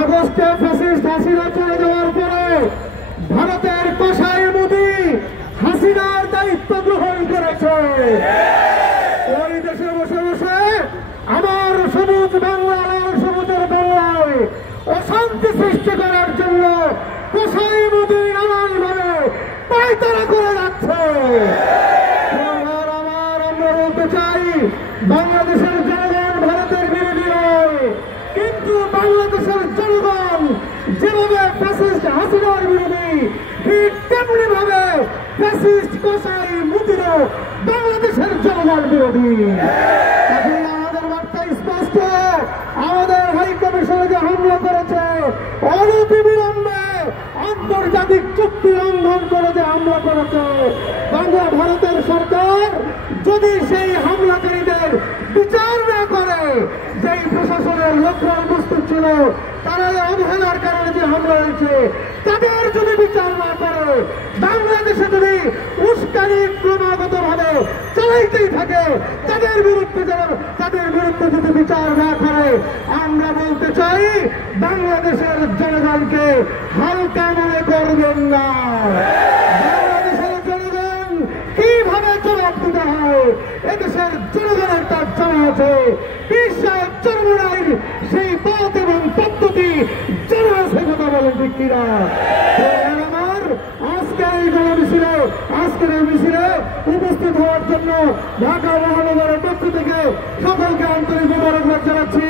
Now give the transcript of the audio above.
আগস্টে ফ্যাসিস্ট হাসিনা চলে যাওয়ার পরে ভারতের কসাই মোদি হাসিনার দায়িত্ব গ্রহণ করেছে। ওই দেশে বসে বসে আমার সবুজ বাংলা লাল সবুজের বাংলায় অশান্তি সৃষ্টি করার জন্য কসাই মোদি নানান ভাবে পায়তারা করে যাচ্ছে। আমরা বলতে চাই বাংলাদেশের জনগণ ভারতের বিরোধী নয়, কিন্তু বাংলাদেশের জনগণ যেভাবে ফ্যাসিস্ট হাসিনার বিরোধী ঠিক তেমনি ভাবে ফ্যাসিস্ট কসাই মোদিরও বাংলাদেশের জনগণ বিরোধী। এখন আমাদের বার্তা স্পষ্ট, আমাদের হাই কমিশনে যে হামলা করেছে অনতিবিলম্বে আন্তর্জাতিক চুক্তি লঙ্ঘন করে যে হামলা করেছে, ভারতের সরকার যদি সেই হামলাকারীদের তাদের বিচার না করে, যেই প্রশাসনের লক্ষ্য উপস্থিত ছিল তারা অবহেলার কারণে যে হামলা হয়েছে তাদের যদি বিচার না করে, বাংলাদেশে যদি উস্কানি ক্রমাগত ভাবে চালাইতেই থাকে, তাদের বিরুদ্ধে যদি বিচার না করে, আমরা বলতে চাই বাংলাদেশের জনগণকে হালকা মনে করবেন না। বাংলাদেশের জনগণ কিভাবে জবাব দিতে হয় এদেশের জনগণের তার জানা আছে। বিশ্বাস চরমরাইয়ের সেই পথ এবং পদ্ধতি জানা আছে, কথা বলেন ঠিক কিনা? আমার আজকের এই মিছিলে উপস্থিত হওয়ার জন্য ঢাকা মহানগরের পক্ষ থেকে সকলকে আন্তরিক মোবারকবাদ জানাচ্ছি।